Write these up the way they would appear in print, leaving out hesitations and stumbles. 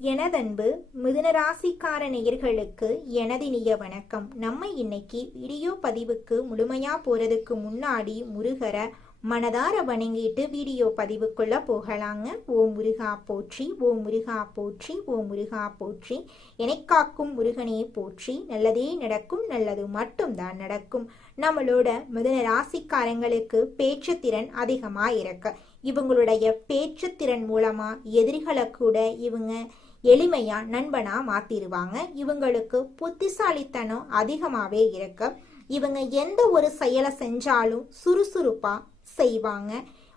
எனதன்பு மிதுனராசிக்கார நேயர்களுக்கு எனதினிய வணக்கம். நம்ம இன்னைக்கு வீடியோ பதிவுக்கு முழுமையா போறதுக்கு முன்னாடி முருகரை மனதார வணங்கிட்டு வீடியோ பதிவுக்குள்ள போகலாங்க. ஓ முருகா போற்றி, ஓ முருகா போற்றி, ஓ முருகா போற்றி. காக்கும் முருகனே போற்றி. நல்லதே நடக்கும், நல்லது மட்டும்தான் நடக்கும். நம்மளோட மிதுன ராசிக்காரங்களுக்கு பேச்சு திறன் அதிகமா இருக்கு. இவங்களுடைய பேச்சு திறன் மூலமா எதிரிகளை கூட இவங்க எளிமையா நண்பனா மாத்திருவாங்க. இவங்களுக்கு புத்திசாலித்தனம் அதிகமாவே இருக்கு. இவங்க எந்த ஒரு செயலை செஞ்சாலும் சுறுசுறுப்பா செய்வாங்க.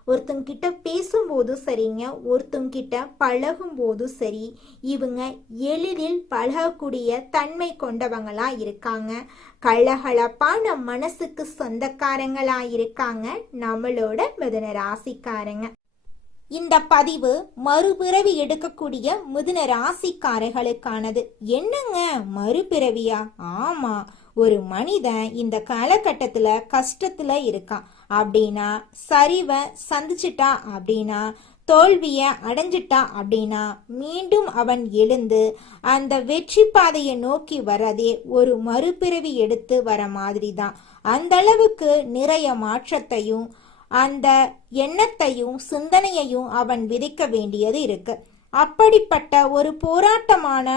ஒருத்தங்கிட்ட பேசும்போதும் சரிங்க, ஒருத்தங்கிட்ட பழகும் போதும் சரி, இவங்க எளிதில் பழகக்கூடிய தன்மை கொண்டவங்களா இருக்காங்க. கள்ளகலப்பான மனசுக்கு சொந்தக்காரங்களா இருக்காங்க நம்மளோட மிதுன ராசிக்காரங்க. இந்த பதிவு மறுபிறவி எடுக்கக்கூடிய மிதுன ராசிக்காரர்களுக்கானது. என்னங்க மறுபிறவியா? ஆமா, ஒரு மனிதன் இந்த காலகட்டத்துல கஷ்டத்துல இருக்கான் அப்படின்னா, சரிவை சந்திச்சிட்டா அப்படின்னா, தோல்விய அடைஞ்சிட்டா அப்படின்னா, மீண்டும் அவன் எழுந்து அந்த வெற்றி பாதையை நோக்கி வர்றதே ஒரு மறுபிறவி எடுத்து வர மாதிரி தான். அந்த அளவுக்கு நிறைய மாற்றத்தையும் அந்த எண்ணத்தையும் சிந்தனையையும் அவன் விதைக்க வேண்டியது இருக்கு. அப்படிப்பட்ட ஒரு போராட்டமான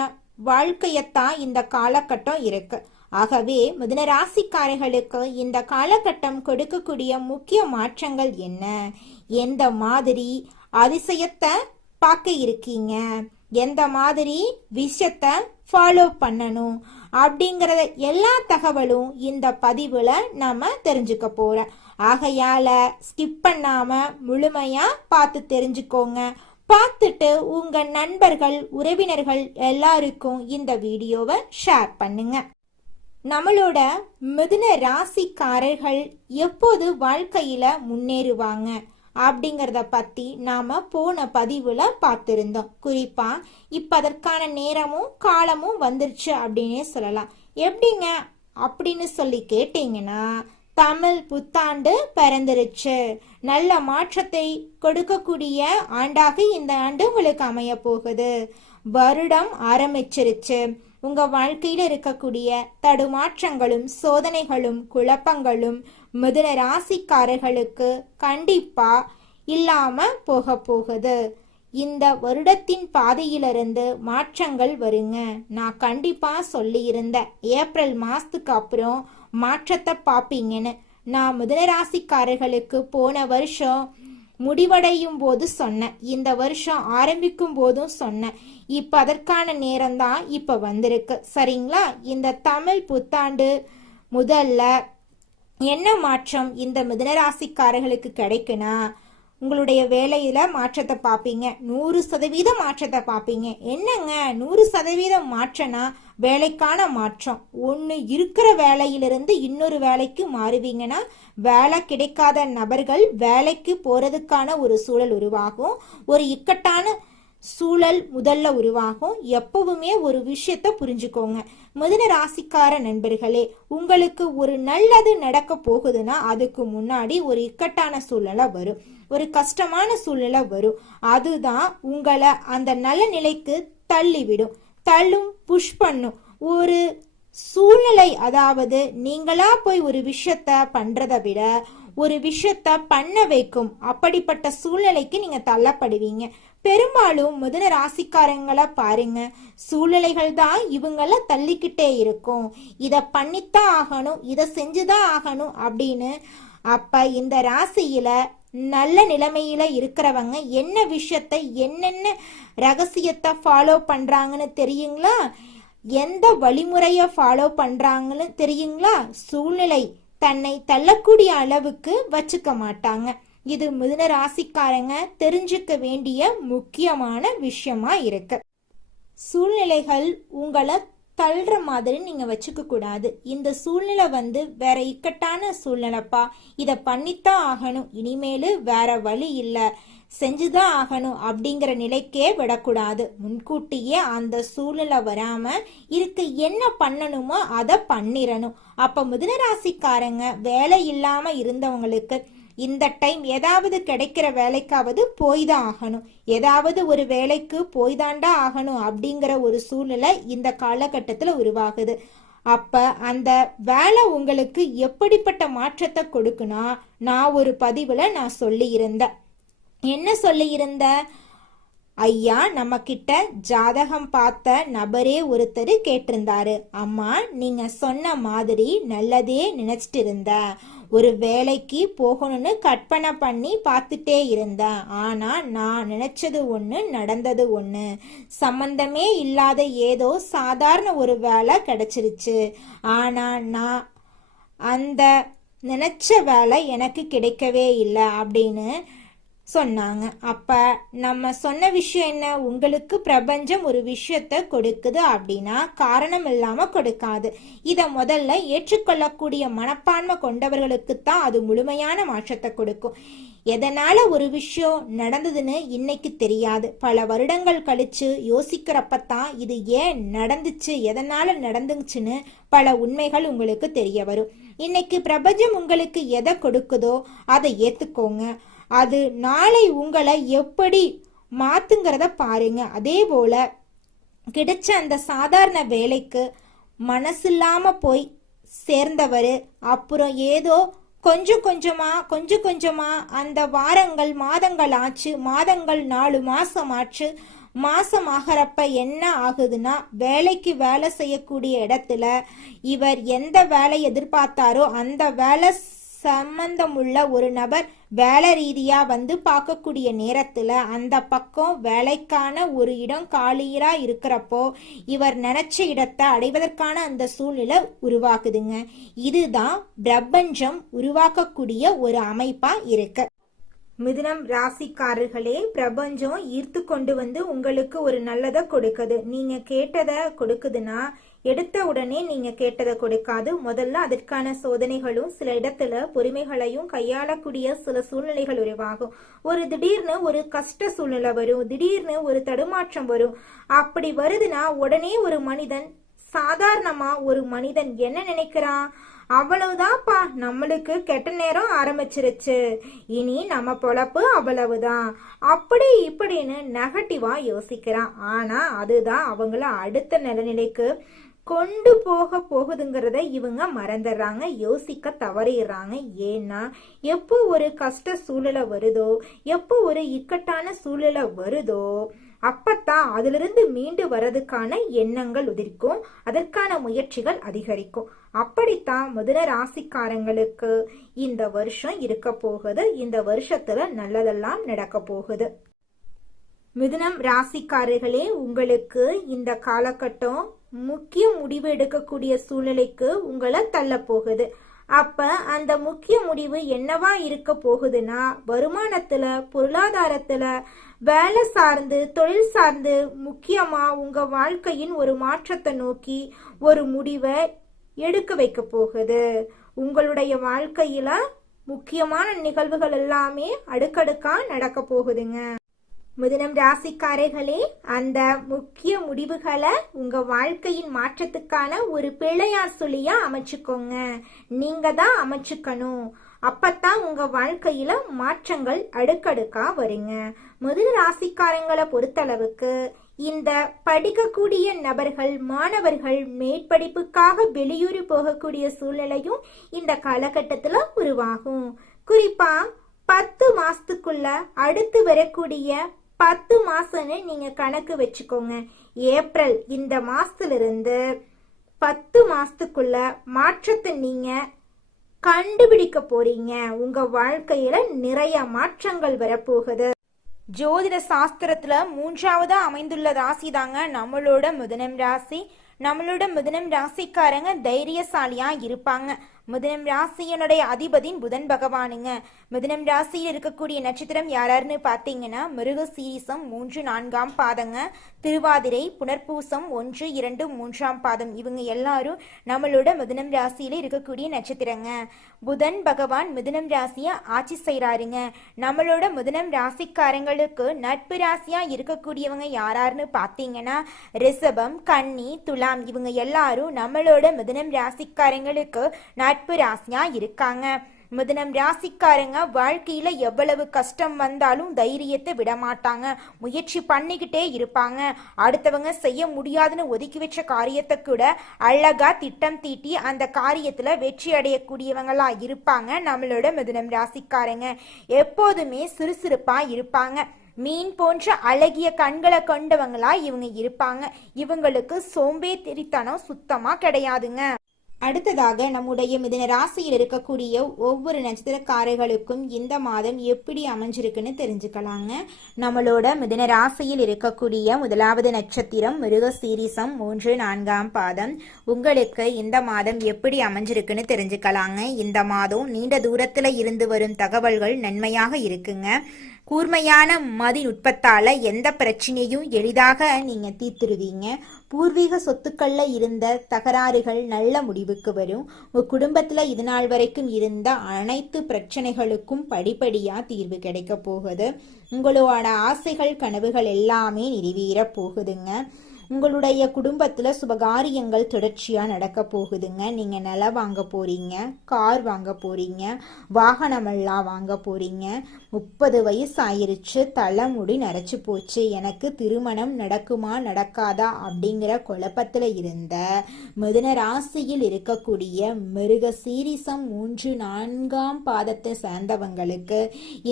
வாழ்க்கையத்தான் இந்த காலகட்டம் இருக்கு. ஆகவே மிதுன ராசிக்காரர்களுக்கு இந்த காலகட்டம் கொடுக்கக்கூடிய முக்கிய மாற்றங்கள் என்ன, எந்த மாதிரி அதிசயத்தை பார்க்க இருக்கீங்க, எந்த மாதிரி விஷயத்தை ஃபாலோ பண்ணணும் அப்படிங்கறத எல்லா தகவலும் இந்த பதிவுல நாம தெரிஞ்சுக்க போறோம். ஆகையால ஸ்கிப் பண்ணாம முழுமையா பார்த்து தெரிஞ்சுக்கோங்க. பார்த்துட்டு உங்க நண்பர்கள் உறவினர்கள் எல்லாருக்கும் இந்த வீடியோவை ஷேர் பண்ணுங்க. நம்மளோட மிதுன ராசிக்காரர்கள் எப்போது வாழ்க்கையில முன்னேறுவாங்க அப்படிங்கிறத பத்தி நாம போன பதிவுல பார்த்திருந்தோம். குறிப்பா இப்ப அதற்கான நேரமும் காலமும் வந்துருச்சு அப்படின்னே சொல்லலாம். எப்படிங்க அப்படின்னு சொல்லி கேட்டீங்கன்னா, தமிழ் புத்தாண்டு பிறந்துருச்சு. நல்ல மாற்றத்தை கொடுக்கக்கூடிய ஆண்டாக இந்த ஆண்டு உங்களுக்கு அமைய போகுது. வருடம் ஆரம்பிச்சிருச்சு. உங்க வாழ்க்கையில இருக்கக்கூடிய தடுமாற்றங்களும் சோதனைகளும் குழப்பங்களும் மிதுன ராசிக்காரர்களுக்கு கண்டிப்பா இல்லாம போக போகுது. இந்த வருடத்தின் பாதையிலிருந்து மாற்றங்கள் வருங்க. நான் கண்டிப்பா சொல்லி இருந்தேன், ஏப்ரல் மாசத்துக்கு அப்புறம் மாற்றத்தை பார்ப்பீங்கன்னு. நான் மிதுன ராசிக்காரர்களுக்கு போன வருஷம் முடிவடையும் போது சொன்னேன், இந்த வருஷம் ஆரம்பிக்கும் போதும் சொன்னேன். இப்ப அதற்கான நேரம் தான் இப்ப வந்திருக்கு. சரிங்களா? இந்த தமிழ் புத்தாண்டு முதல்ல என்ன மாற்றம் இந்த மிதுன ராசிக்காரர்களுக்கு கிடைக்குன்னா, உங்களுடைய வேலையில மாற்றத்தை பார்ப்பீங்க. 100% மாற்றத்தை பார்ப்பீங்க. என்னங்க 100% மாற்றம்னா வேலைக்கான மாற்றம். ஒன்று இருக்கிற வேலையிலிருந்து இன்னொரு வேலைக்கு மாறுவீங்கன்னா, வேலை கிடைக்காத நபர்கள் வேலைக்கு போறதுக்கான ஒரு சூழல் உருவாகும். ஒரு இக்கட்டான சூழல் முதல்ல உருவாகும். எப்பவுமே ஒரு விஷயத்த புரிஞ்சுக்கோங்க மிதுன ராசிக்கார நண்பர்களே, உங்களுக்கு ஒரு நல்லது நடக்க போகுதுன்னா அதுக்கு முன்னாடி ஒரு இக்கட்டான சூழ்நிலை வரும், ஒரு கஷ்டமான சூழ்நிலை வரும். அதுதான் உங்களை அந்த நல்ல நிலைக்கு தள்ளிவிடும், தள்ளும், புஷ் பண்ணும் ஒரு சூழ்நிலை. அதாவது நீங்களா போய் ஒரு விஷயத்த பண்றதை விட ஒரு விஷயத்த பண்ண வைக்கும். அப்படிப்பட்ட சூழ்நிலைக்கு நீங்க தள்ளப்படுவீங்க. பெரும்பாலும் மிதுன ராசிக்காரங்களை பாருங்க, சூழ்நிலைகள் தான் இவங்கள தள்ளிக்கிட்டே இருக்கும். இதை பண்ணித்தான் ஆகணும், இதை செஞ்சுதான் ஆகணும் அப்படின்னு. அப்ப இந்த ராசியில நல்ல நிலைமையில இருக்கிறவங்க என்ன விஷயத்தை என்னென்ன ரகசியத்தை ஃபாலோ பண்றாங்கன்னு தெரியுங்களா? எந்த வழிமுறைய ஃபாலோ பண்றாங்கன்னு தெரியுங்களா? சூழ்நிலை தன்னை தள்ளக்கூடிய அளவுக்கு வச்சுக்க மாட்டாங்க. இது மிதுன ராசிக்காரங்க தெரிஞ்சுக்க வேண்டிய முக்கியமான விஷயமா இருக்கு. சூழ்நிலைகள் உங்களை தள்ளுற மாதிரி நீங்க வச்சுக்க கூடாது. இந்த சூழ்நிலை வேற இக்கட்டான சூழ்நிலைப்பா, இதை பண்ணித்தான் ஆகணும், இனிமேலு வேற வழி இல்லை, செஞ்சுதான் ஆகணும் அப்படிங்கிற நிலைக்கே விடக்கூடாது. முன்கூட்டியே அந்த சூழ்நிலை வராம இருக்க என்ன பண்ணணுமோ அதை பண்ணிடணும். அப்ப மிதுன ராசிக்காரங்க வேலை இல்லாம இருந்தவங்களுக்கு இந்த டைம் ஏதாவது கிடைக்கிற வேலைக்காவது போய் தான் ஆகணும், ஏதாவது ஒரு வேலைக்கு போய் தாண்டா ஆகணும் அப்படிங்கிற ஒரு சூழ்நிலை இந்த காலகட்டத்தில் உருவாகுது. அப்ப அந்த வேலை உங்களுக்கு எப்படிப்பட்ட மாற்றத்தை கொடுக்குனா, நான் ஒரு பதிவுல நான் சொல்லி இருந்தேன். என்ன சொல்லி இருந்த? ஐயா, நம்ம கிட்ட ஜாதகம் பார்த்த நபரே ஒருத்தர் கேட்டிருந்தாரு, அம்மா நீங்க சொன்ன மாதிரி நல்லதே நினைச்சிட்டு இருந்தேன், ஒரு வேலைக்கு போகணும்னு கற்பனை பண்ணி பார்த்துட்டே இருந்தேன், ஆனா நான் நினைச்சது ஒண்ணு நடந்தது ஒண்ணு, சம்பந்தமே இல்லாத ஏதோ சாதாரண ஒரு வேலை கிடைச்சிருச்சு, ஆனா நான் அந்த நினைச்ச வேலை எனக்கு கிடைக்கவே இல்லை அப்படின்னு சொன்னாங்க. அப்ப நம்ம சொன்ன விஷயம் என்ன? உங்களுக்கு பிரபஞ்சம் ஒரு விஷயத்த கொடுக்குது அப்படின்னா காரணம் இல்லாம கொடுக்காது. இத முதல்ல ஏற்றுக்கொள்ளக்கூடிய மனப்பான்மை கொண்டவர்களுக்கு தான் அது முழுமையான மாற்றத்தை கொடுக்கும். எதனால ஒரு விஷயம் நடந்ததுன்னு இன்னைக்கு தெரியாது, பல வருடங்கள் கழிச்சு யோசிக்கிறப்பத்தான் இது ஏன் நடந்துச்சு, எதனால நடந்துச்சுன்னு பல உண்மைகள் உங்களுக்கு தெரிய வரும். இன்னைக்கு பிரபஞ்சம் உங்களுக்கு எதை கொடுக்குதோ அதை ஏத்துக்கோங்க, அது நாளை உங்களை எப்படி மாத்துங்கிறத பாருங்க. அதே போல கிடைச்ச அந்த சாதாரண வேலைக்கு மனசில்லாம போய் சேர்ந்தவர் அப்புறம் ஏதோ கொஞ்சம் கொஞ்சமா அந்த வாரங்கள் மாதங்கள் ஆச்சு, மாதங்கள் 4 மாசம் ஆச்சு, மாசம் ஆகிறப்ப என்ன ஆகுதுன்னா, வேலைக்கு வேலை செய்யக்கூடிய இடத்துல இவர் எந்த வேலை எதிர்பார்த்தாரோ அந்த வேலை சம்பந்தமுள்ள ஒரு நபர் வேலை ரீதியா வந்து பார்க்கக்கூடிய நேரத்துல அந்த பக்கம் வேலைக்கான ஒரு இடம் காலியா இருக்கிறப்போ இவர் நினைச்ச இடத்தை அடைவதற்கான அந்த சூழ்நிலை உருவாக்குதுங்க. இதுதான் பிரபஞ்சம் உருவாக்கக்கூடிய ஒரு அமைப்பா இருக்கு. மிதுனம் ராசிக்காரர்களே, பிரபஞ்சம் ஈர்த்து கொண்டு வந்து உங்களுக்கு ஒரு நல்லதை கொடுக்குது. நீங்க கேட்டதை கொடுக்குதுன்னா எடுத்த உடனே நீங்க கேட்டதை கொடுக்காது. முதல்ல அதற்கான சோதனைகளும் சில இடத்துல பொறுமைகளையும் கையாளக்கூடிய சில சூழ்நிலைகள் உருவாகும். ஒரு திடீர்னு ஒரு கஷ்ட சூழ்நிலை வரும், திடீர்னு ஒரு தடுமாற்றம் வரும். அப்படி வருதுன்னா உடனே ஒரு மனிதன், சாதாரணமா ஒரு மனிதன் என்ன நினைக்கிறான், அவ்வளவுதான்ப்பா, நம்மளுக்கு கெட்ட நேரம் ஆரம்பிச்சிருச்சு, இனி நம்ம பொழப்பு அவ்வளவுதான், அப்படி இப்படின்னு நெகட்டிவா யோசிக்கிறான். ஆனா அதுதான் அவங்கள அடுத்த நிலைக்கு கொண்டு போகுதுங்கிறத இவங்க மறந்துடுறாங்க, யோசிக்க தவறிடுறாங்க. ஏன்னா எப்போ ஒரு கஷ்ட சூழ்நிலை வருதோ, எப்போ ஒரு இக்கட்டான சூழ்நிலை வருதோ அப்பத்தான் அதிலிருந்து மீண்டு வர்றதுக்கான எண்ணங்கள் உதிர்க்கும், அதற்கான முயற்சிகள் அதிகரிக்கும். அப்படித்தான் மிதுன ராசிக்காரங்களுக்கு இந்த வருஷம் இருக்க போகுது. இந்த வருஷத்துல நல்லதெல்லாம் நடக்க போகுது. மிதுனம் ராசிக்காரர்களே, உங்களுக்கு இந்த காலகட்டம் முக்கிய முடிவு எடுக்கக்கூடிய சூழ்நிலைக்கு உங்களை தள்ள போகுது. அப்ப அந்த முக்கிய முடிவு என்னவா இருக்க போகுதுன்னா, வருமானத்துல, பொருளாதாரத்துல, வேலை சார்ந்து, தொழில் சார்ந்து, முக்கியமா உங்க வாழ்க்கையின் ஒரு மாற்றத்தை நோக்கி ஒரு முடிவை எடுக்க வைக்க போகுது. உங்களுடைய வாழ்க்கையில முக்கியமான நிகழ்வுகள் எல்லாமே அடுக்கடுக்கா நடக்க போகுதுங்க. மிதுனம் ராசிக்காரர்களே, அந்த முக்கிய முடிவுகளை உங்க வாழ்க்கையின் மாற்றத்துக்கான ஒரு பிள்ளையார் சொல்லியா அமைச்சுக்கோங்க. நீங்க தான் அமைச்சுக்கணும். அப்பத்தான் உங்க வாழ்க்கையில மாற்றங்கள் அடுக்கடுக்கா வருங்க. மிதுன ராசிக்காரங்களை பொறுத்தளவுக்கு இந்த படிக்கக்கூடிய நபர்கள், மாணவர்கள் மேற்படிப்புக்காக வெளியூர் போகக்கூடிய சூழ்நிலையும் இந்த காலகட்டத்துல உருவாகும். குறிப்பா 10 மாசத்துக்குள்ள அடுத்து வரக்கூடிய 10 மாசம்னு நீங்க கணக்கு வச்சுக்கோங்க. ஏப்ரல் இந்த மாசத்துல இருந்து 10 மாசத்துக்குள்ள மாற்றத்தை நீங்க கண்டுபிடிக்க போறீங்க. உங்க வாழ்க்கையில நிறைய மாற்றங்கள் வரப்போகுது. ஜோதிட சாஸ்திரத்துல 3ஆவதா அமைந்துள்ள ராசி தாங்க நம்மளோட மிதுனம் ராசி. நம்மளோட மிதுனம் ராசிக்காரங்க தைரியசாலியா இருப்பாங்க. மிதுனம் ராசியனுடைய அதிபதி புதன் பகவானுங்க. மிதுனம் ராசியில் இருக்கக்கூடிய நட்சத்திரம் யாராருன்னு பார்த்தீங்கன்னா, மிருகசீரிசம் 3, 4ஆம் பாதங்க, திருவாதிரை, புனர்பூசம் 1, 2, 3ஆம் பாதம். இவங்க எல்லாரும் நம்மளோட மிதுனம் ராசியில இருக்கக்கூடிய நட்சத்திரங்க. புதன் பகவான் மிதுனம் ராசிய ஆட்சி செய்யறாருங்க. நம்மளோட மிதுனம் ராசிக்காரங்களுக்கு நட்பு ராசியா இருக்கக்கூடியவங்க யாராருன்னு பார்த்தீங்கன்னா, ரிஷபம், கன்னி, துலாம். இவங்க எல்லாரும் நம்மளோட மிதுனம் ராசிக்காரங்களுக்கு நட்பு ராசியா இருக்காங்க. மிதுனம் ராசிக்காரங்க வாழ்க்கையில எவ்வளவு கஷ்டம் வந்தாலும் தைரியத்தை விட மாட்டாங்க. முயற்சி பண்ணிக்கிட்டே இருப்பாங்க. அடுத்தவங்க செய்ய முடியாதுன்னு ஒதுக்கி வச்ச காரியத்தை கூட அழகா திட்டம் தீட்டி அந்த காரியத்துல வெற்றி அடையக்கூடியவங்களா இருப்பாங்க. நம்மளோட மிதுனம் ராசிக்காரங்க எப்போதுமே சுறுசுறுப்பா இருப்பாங்க. மீன் போன்ற அழகிய கண்களை கொண்டவங்களா இவங்க இருப்பாங்க. இவங்களுக்கு சோம்பேறித்தனம் சுத்தமா கிடையாதுங்க. அடுத்ததாக நம்முடைய மிதுன ராசியில் இருக்கக்கூடிய ஒவ்வொரு நட்சத்திரக்காரர்களுக்கும் இந்த மாதம் எப்படி அமைஞ்சிருக்குன்னு தெரிஞ்சுக்கலாங்க. நம்மளோட மிதுன ராசியில் இருக்கக்கூடிய முதலாவது நட்சத்திரம் மிருகசீரிசம் 3-4 பாதம். உங்களுக்கு இந்த மாதம் எப்படி அமைஞ்சிருக்குன்னு தெரிஞ்சுக்கலாங்க. இந்த மாதம் நீண்ட தூரத்துல இருந்து வரும் தகவல்கள் நன்மையாக இருக்குங்க. கூர்மையான மதிநுட்பத்தால எந்த பிரச்சனையும் எளிதாக நீங்க தீர்த்துருவீங்க. பூர்வீக சொத்துக்கள்ல இருந்த தகராறுகள் நல்ல முடிவுக்கு வரும். உங்க குடும்பத்துல இது நாள் வரைக்கும் இருந்த அனைத்து பிரச்சனைகளுக்கும் படிப்படியா தீர்வு கிடைக்க போகுது. உங்களோட ஆசைகள் கனவுகள் எல்லாமே நிறைவேற போகுதுங்க. உங்களுடைய குடும்பத்துல சுபகாரியங்கள் தொடர்ச்சியா நடக்க போகுதுங்க. நீங்க நிலம் வாங்க போறீங்க, கார் வாங்க போறீங்க, வாகனமெல்லாம் வாங்க போறீங்க. 30 வயசு ஆயிருச்சு, தலைமுடி நரைச்சு போச்சு, எனக்கு திருமணம் நடக்குமா நடக்காதா அப்படிங்கிற குழப்பத்துல இருந்த மிதுன ராசியில் இருக்கக்கூடிய மிருகசீரிசம் 3-4 பாதத்தை சேர்ந்தவங்களுக்கு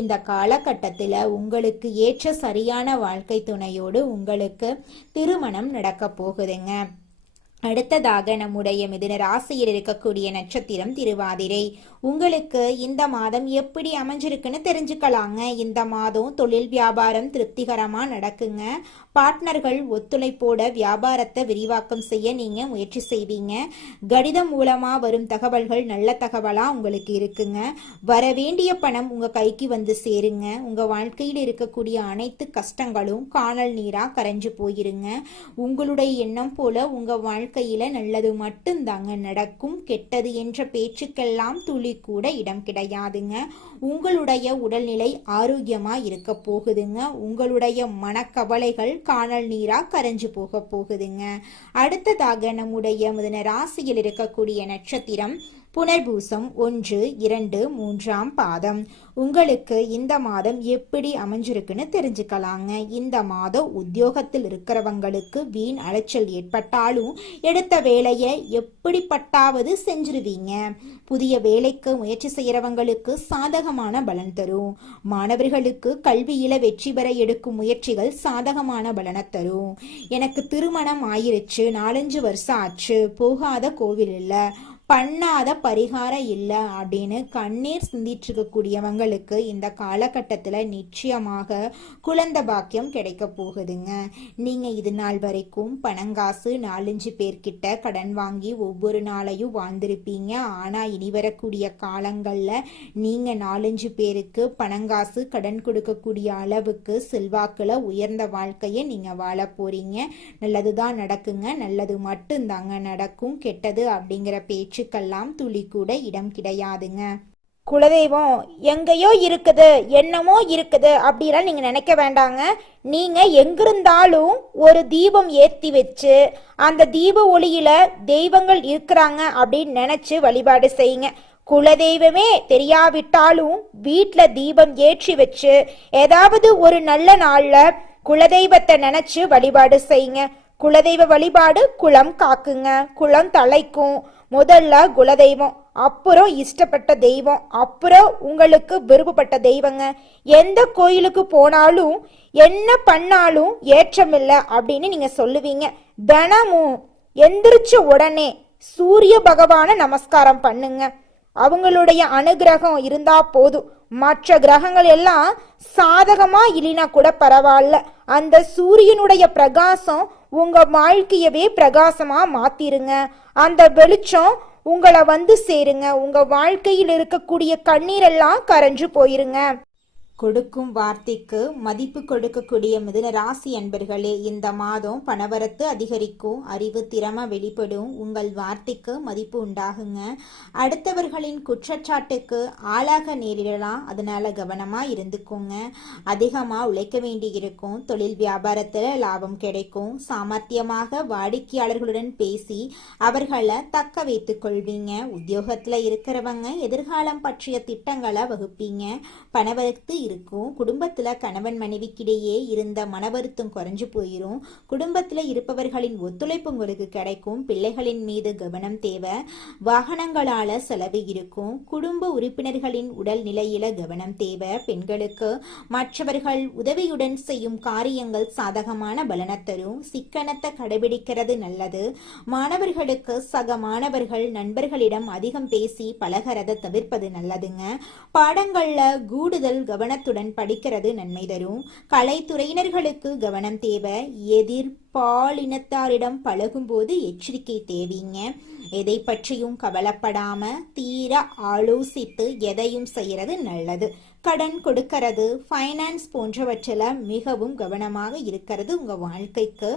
இந்த காலகட்டத்துல உங்களுக்கு ஏற்ற சரியான வாழ்க்கை துணையோடு உங்களுக்கு திருமணம் நடக்க போகுதுங்க. அடுத்ததாக நம்முடைய மிதுன ராசியில் இருக்கக்கூடிய நட்சத்திரம் திருவாதிரை. உங்களுக்கு இந்த மாதம் எப்படி அமைஞ்சிருக்குன்னு தெரிஞ்சுக்கலாங்க. இந்த மாதம் தொழில் வியாபாரம் திருப்திகரமா நடக்குங்க. பார்ட்னர்கள் ஒத்துழைப்போட வியாபாரத்தை விரிவாக்கம் செய்ய நீங்க முயற்சி செய்வீங்க. கடிதம் மூலமா வரும் தகவல்கள் நல்ல தகவலா உங்களுக்கு இருக்குங்க. வர வேண்டிய பணம் உங்க கைக்கு வந்து சேருங்க. உங்க வாழ்க்கையில் இருக்கக்கூடிய அனைத்து கஷ்டங்களும் காணல் நீரா கரைஞ்சு போயிருங்க. உங்களுடைய எண்ணம் போல உங்க வாழ்க்கையில நல்லது மட்டும்தாங்க நடக்கும். கெட்டது என்ற பேச்சுக்கெல்லாம் துளி கூட இடம் கிடையாதுங்க. உங்களுடைய உடல்நிலை ஆரோக்கியமா இருக்க போகுதுங்க. உங்களுடைய மனக்கவலைகள் காணல் நீரா கரைஞ்சு போக போகுதுங்க. அடுத்ததாக நம்முடைய மிதுன ராசியில் இருக்கக்கூடிய நட்சத்திரம் புனர்பூசம் 1-2-3 பாதம். உங்களுக்கு இந்த மாதம் எப்படி அமைஞ்சிருக்குன்னு தெரிஞ்சுக்கலாங்க. இந்த மாதம் உத்தியோகத்தில் இருக்கிறவங்களுக்கு வீண் அலைச்சல் ஏற்பட்டாலும் எடுத்த வேலையை எப்படிப்பட்டாவது செஞ்சிருவீங்க. புதிய வேலைக்கு முயற்சி செய்யறவங்களுக்கு சாதகமான பலன் தரும். மாணவர்களுக்கு கல்வியில வெற்றி பெற எடுக்கும் முயற்சிகள் சாதகமான பலனை தரும். எனக்கு திருமணம் ஆயிருச்சு, 4-5 வருஷம் ஆச்சு, போகாத கோவில் இல்லை, பண்ணாத பரிகாரம் இல்லை அப்படின்னு கண்ணீர் சிந்திட்டு இருக்கக்கூடியவங்களுக்கு இந்த காலகட்டத்தில் நிச்சயமாக குழந்தை பாக்கியம் கிடைக்க போகுதுங்க. நீங்கள் இது நாள் வரைக்கும் பணங்காசு 4-5 பேர்கிட்ட கடன் வாங்கி ஒவ்வொரு நாளையும் வாழ்ந்திருப்பீங்க. ஆனால் இனி வரக்கூடிய காலங்களில் நீங்கள் 4-5 பேருக்கு பணங்காசு கடன் கொடுக்கக்கூடிய அளவுக்கு செல்வாக்கில் உயர்ந்த வாழ்க்கையை நீங்கள் வாழ போறீங்க. நல்லதுதான் நடக்குங்க. நல்லது மட்டும்தாங்க நடக்கும். கெட்டது அப்படிங்கிற பேச்சு துளி கூட இடம் கிடையாதுங்க. குலதெய்வம் எங்கேயோ இருக்குது, என்னமோ இருக்குது அப்படிலாம் நீங்க நினைக்க வேண்டாங்க. நீங்க எங்கிருந்தாலும் ஒரு தீபம் ஏத்தி வச்சு அந்த தீப ஒளியில தெய்வங்கள் இருக்கிறாங்க அப்படின்னு நினைச்சு வழிபாடு செய்யுங்க. குலதெய்வமே தெரியாவிட்டாலும் வீட்டுல தீபம் ஏற்றி வச்சு ஏதாவது ஒரு நல்ல நாள்ல குலதெய்வத்தை நினைச்சு வழிபாடு செய்யுங்க. குலதெய்வ வழிபாடு குலம் காக்குங்க, குலம் தலைக்கும். முதல்ல குலதெய்வம், அப்புறம் இஷ்டப்பட்ட தெய்வம், அப்புறம் உங்களுக்கு விருப்பப்பட்ட தெய்வங்க. எந்த கோயிலுக்கு போனாலும் என்ன பண்ணாலும் ஏற்றமில்லை அப்படின்னு நீங்க சொல்லுவீங்க. தினமும் எந்திரிச்ச உடனே சூரிய பகவான நமஸ்காரம் பண்ணுங்க. அவங்களுடைய அனுகிரகம் இருந்தா போதும். மற்ற கிரகங்கள் எல்லாம் சாதகமா இல்லைனா கூட பரவாயில்ல, அந்த சூரியனுடைய பிரகாசம் உங்க வாழ்க்கையவே பிரகாசமா மாத்திருங்க. அந்த வெளிச்சம் உங்களை வந்து சேருங்க. உங்க வாழ்க்கையில் இருக்கக்கூடிய கண்ணீரெல்லாம் கரைஞ்சு போயிருங்க. கொடுக்கும் வார்த்தைக்கு மதிப்பு கொடுக்கக்கூடிய மிதுன ராசி அன்பர்களே, இந்த மாதம் பணவரத்து அதிகரிக்கும், அறிவு திறமை வெளிப்படும், உங்கள் வார்த்தைக்கு மதிப்பு உண்டாகுங்க. அடுத்தவர்களின் குற்றச்சாட்டுக்கு ஆளாக நேரிடலாம், அதனால கவனமா இருந்துக்கோங்க. அதிகமா உழைக்க வேண்டி இருக்கும், தொழில் வியாபாரத்துல லாபம் கிடைக்கும், சாமர்த்தியமாக வாடிக்கையாளர்களுடன் பேசி அவர்களை தக்க வைத்துக் கொள்வீங்க. உத்தியோகத்துல இருக்கிறவங்க எதிர்காலம் பற்றிய திட்டங்களை வகுப்பீங்க. பணவரத்து இருக்கும், குடும்பத்துல கணவன் மனைவிக்கிடையே இருந்த மனவருத்தம் குறைஞ்சு போயிரும். குடும்பத்துல இருப்பவர்களின் ஒத்துழைப்பு உங்களுக்கு கிடைக்கும். பிள்ளைகளின் மீது கவனம் தேவை. வாகனங்களால செலவு இருக்கும். குடும்ப உறுப்பினர்களின் உடல் நிலையில கவனம் தேவை. பெண்களுக்கு மற்றவர்கள் உதவியுடன் செய்யும் காரியங்கள் சாதகமான பலனை தரும். சிக்கனத்தை கடைபிடிக்கிறது நல்லது. மாணவர்களுக்கு சக மாணவர்கள் நண்பர்களிடம் அதிகம் பேசி பழகிறத தவிர்ப்பது நல்லதுங்க. பாடங்கள்ல கூடுதல் கவனத்துடன் படிக்கிறது நன்மை தரும். கலைத்துறையினர்களுக்கு கவனம் தேவை. எதிர்பாலினத்தாரிடம் பழகும்போது எச்சரிக்கை தேவைங்க. எதை பற்றியும் கவலைப்படாம தீர ஆலோசித்து எதையும் செய்யறது நல்லது. கடன் கொடுக்கிறது, ஃபைனான்ஸ் போன்றவற்றில் மிகவும் கவனமாக இருக்கிறது உங்க வாழ்க்கைக்கு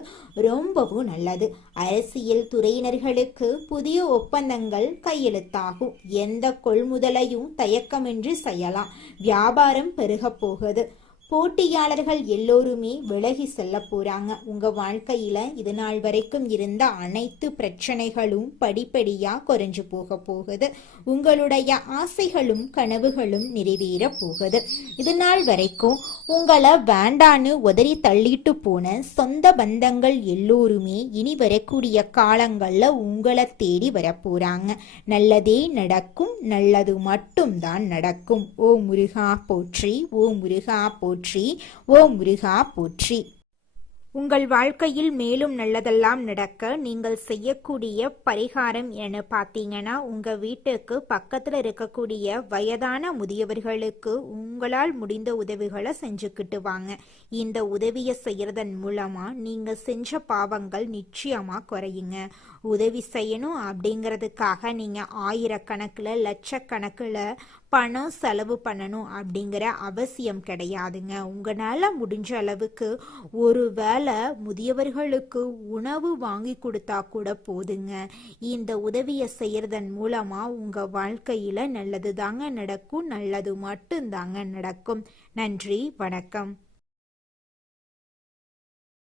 ரொம்பவும் நல்லது. அரசியல் துறையினர்களுக்கு புதிய ஒப்பந்தங்கள் கையெழுத்தாகும். எந்த கொள்முதலையும் தயக்கமின்றி செய்யலாம். வியாபாரம் பெருக போகுது. போட்டியாளர்கள் எல்லோருமே விலகி செல்ல போறாங்க. உங்க வாழ்க்கையில இது நாள் வரைக்கும் இருந்த அனைத்து பிரச்சனைகளும் படிப்படியா குறைஞ்சு போக போகுது. உங்களுடைய ஆசைகளும் கனவுகளும் நிறைவேற போகுது. இது நாள் வரைக்கும் உங்களை வேண்டான்னு உதறி தள்ளிட்டு போன சொந்த பந்தங்கள் எல்லோருமே இனி வரக்கூடிய காலங்கள்ல உங்களை தேடி வரப்போறாங்க. நல்லதே நடக்கும், நல்லது மட்டும்தான் நடக்கும். ஓ முருகா போற்றி, ஓ முருகா போற்றி, ஓ முருகா போற்றி. உங்கள் வாழ்க்கையில் மேலும் நல்லதெல்லாம் நடக்க நீங்கள் செய்யக்கூடிய பரிகாரம் என பார்த்தீங்கன்னா, உங்கள் வீட்டுக்கு பக்கத்தில் இருக்கக்கூடிய வயதான முதியவர்களுக்கு உங்களால் முடிந்த உதவிகளை செஞ்சுக்கிட்டு வாங்க. இந்த உதவியை செய்யறதன் மூலமா நீங்கள் செஞ்ச பாவங்கள் நிச்சயமாக குறையுங்க. உதவி செய்யணும் அப்படிங்கிறதுக்காக நீங்கள் ஆயிரக்கணக்கில் லட்சக்கணக்கில் பணம் செலவு பண்ணணும் அப்படிங்கிற அவசியம் கிடையாதுங்க. உங்களால் முடிஞ்ச அளவுக்கு ஒரு வேளை முதியவர்களுக்கு உணவு வாங்கி கொடுத்தா கூட போதுங்க. இந்த உதவியை செய்யறதன் மூலமா உங்க வாழ்க்கையில நல்லது தாங்க நடக்கும், நல்லது மட்டும் தாங்க நடக்கும். நன்றி, வணக்கம்.